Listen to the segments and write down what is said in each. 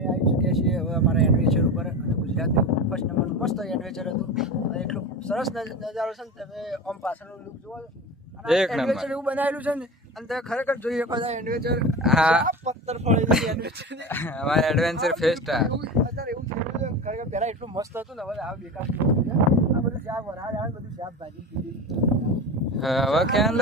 આવી ચૂક્યા છીએ હવે અમારા એડવેન્ચર ઉપર અને ગુજરાતનું ફર્સ્ટ નંબરનું મસ્ત એડવેન્ચર હતું અને એટલું સરસ નજારો છે ને તમે આમ પાછળનું લુક જુઓ એક નંબર એડવેન્ચર એવું બનાવેલું છે ને અને તમે ખરેખર જોઈ શકો છો એડવેન્ચર હા પથ્થર ફળેલું એડવેન્ચર અમારા એડવેન્ચર ફેસ્ટ અત્યારે એવું થયું છે ખરેખર પહેલા એટલું મસ્ત હતું ને હવે આ બેકાર થઈ ગયું છે આ બધું શાક વરાળ આવે બધું શાક ભાજી હવે ખ્યાલ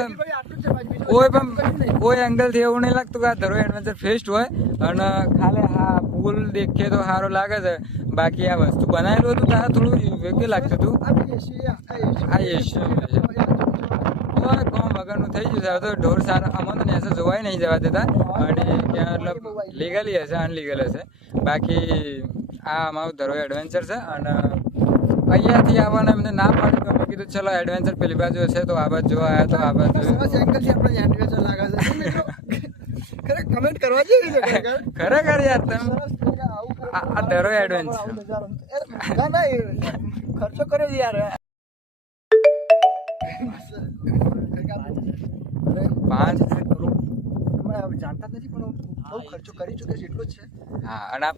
કોઈ એંગલ થી એવું નહીં લાગતું કે આ ધરો એડવેન્ચર ફેસ્ટ હોય અને ખાલી હા પુલ દેખીએ તો સારું લાગે છે બાકી આ વસ્તુ બનાવેલું હતું ત્યારે થોડું યોગ્ય લાગતું હતું આ એશિયન કોમ વગરનું થઈ ગયું છે હવે તો ઢોર સારા અમને ને એસે જોવાય નહીં જવા દેતા અને ક્યાં મતલબ લીગલી હશે અનલીગલ હશે બાકી આ અમારું ધરો એડવેન્ચર છે અને અહીંયાથી આવવાના એમને ના પાડી તો અમે કીધું ચલો એડવેન્ચર પેલી બાજુ હશે તો આ બાજુ જોવા આવ્યા તો આ બાજુ એંગલથી આપણે એડવેન્ચર લાગે છે મિત્રો ખરેખર કમેન્ટ કરવા જેવી છે ખરેખર યાર તમે આ ધરો એડવેન્ચર ના ના ખર્ચો કર્યો છે યાર 5 કરોડ જાણતા નથી પણ બહુ ખર્ચો કરી ચૂક્યો છે એટલો જ છે હા અને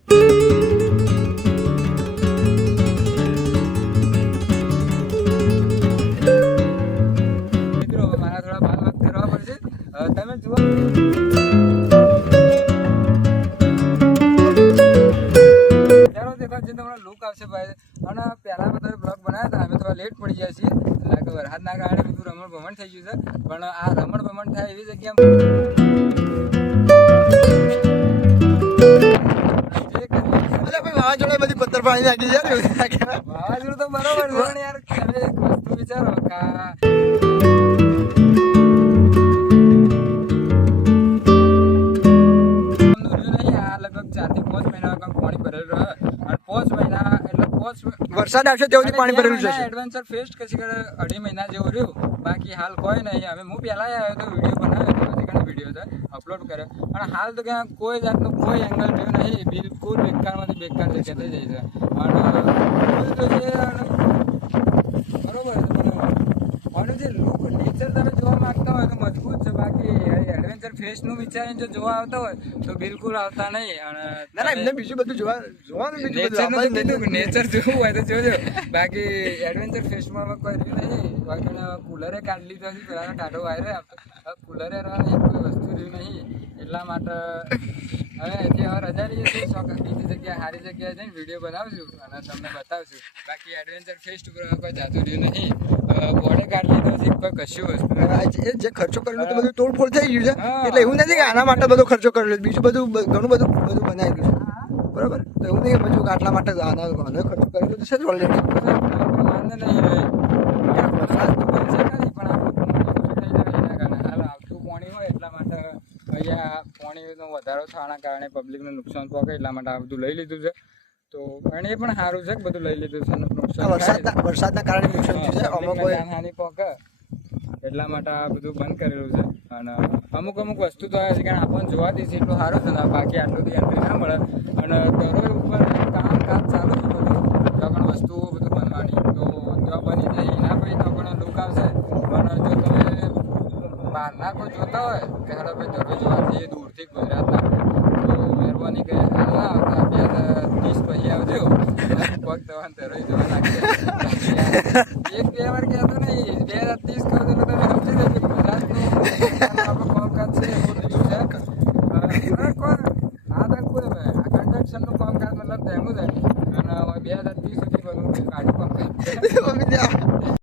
મિત્રો મારા થોડા બાલ વાત કરવા પડશે તમે જુઓ તમારો લુક આવશે ભાઈ અને પહેલા બધા બ્લોગ બનાવ્યા હતા અમે થોડા લેટ પડી ગયા છીએ લાગે વરસાદના કારણે બધું રમણ ભમણ થઈ ગયું છે પણ આ રમણ ભમણ થાય એવી જગ્યા વાવાઝોડા બધી પથ્થર પાણી નાખી જાય વાવાઝોડું તો બરોબર છે પણ યાર તમે એક વસ્તુ વિચારો કે વરસાદ આવશે તેવું પાણી ભરેલું છે એડવેન્ચર ફેસ્ટ કશી કરે 2.5 મહિના જેવું રહ્યું બાકી હાલ કોઈ નહીં હવે હું પહેલા આવ્યો તો વિડીયો બનાવ્યો તો પછી ઘણા વિડીયો છે અપલોડ કર્યો પણ હાલ તો ક્યાં કોઈ જાતનું કોઈ એંગલ રહ્યું નહીં બિલકુલ બેકારમાંથી બેકાર જગ્યા થઈ જાય છે અને જે લુક નેચર તમે જોવા માંગતા હોય તો મજબૂત છે બાકી એડવેન્ચર ફેસ્ટનું વિચારીને જો જોવા આવતા હોય તો બિલકુલ આવતા નહીં અને ના એમને બીજું બધું જોવાનું નેચર જોવું હોય તો જોજો બાકી એડવેન્ચર ફેસ્ટમાં કોઈ રહ્યું નહીં બાકી કુલરે કાઢી લીધો છે પેલા ટાઢો વાયરો કુલરે રહેવાની કોઈ વસ્તુ રહ્યું નહીં એટલા માટે હવે અહીંથી હવે રજા લઈએ છીએ બીજી જગ્યાએ સારી જગ્યાએ જઈને વિડીયો બનાવશું અને તમને બતાવશું બાકી એડવેન્ચર ફેસ્ટ ઉપર કોઈ જાતું રહ્યું નહીં બોર્ડર કાઢી લીધો છે કોઈ કશું વસ્તુ જે ખર્ચો કરેલો તો બધું તોડફોડ થઈ ગયું છે એટલે એવું નથી કે આના માટે બધો ખર્ચો કરેલો બીજું બધું ઘણું બધું બનાવેલું છે બરાબર તો એવું નહીં કે બધું આટલા માટે આનો ખર્ચો કરેલો છે જ ઓલરેડી વાંધો નહીં રહે વરસાદ તો બનશે નહીં પણ આપણું થઈ જાય એના કારણે હાલ આવતું પાણી હોય એટલા માટે અહીંયા પાણીનો વધારો થવાના કારણે પબ્લિકને નુકસાન પહોંચે એટલા માટે આ બધું લઈ લીધું છે તો પણ એ પણ સારું છે કે બધું લઈ લીધું છે વરસાદના કારણે નુકસાન થયું છે અમુક હાનિ પહોંચે એટલા માટે આ બધું બંધ કરેલું છે અને અમુક વસ્તુ તો આવે છે કારણ આપણને જોવા દઈશું એટલું સારું છે ને બાકી આટલું એન્ટ્રી ના મળે અને દરો ઉપર કામકાજ ચાલુ છે બધું તો પણ વસ્તુઓ બધું બનવાની તો ત્યાં બની જાય એના પછી તો પણ લુક આવશે પણ જો તમે બહારના કોઈ જોતા હોય કે હાલો ભાઈ ધરો જોવા જઈએ દૂરથી ગુજરાતના તો મહેરબાની કરી હાલ ના આવતા 2030 પછી આવજો પગ દવા ધરો જોવા લાગશે એક બે વાર કહેતો નહીં 2030 કહું તો તમે સમજી લેજો ગુજરાતનું આપણું કામકાજ છે એવું રહ્યું છે આ કન્સ્ટ્રક્શનનું કામકાજ મતલબ તેનું છે અને 2030 સુધી બધું કાઢું કામકાજ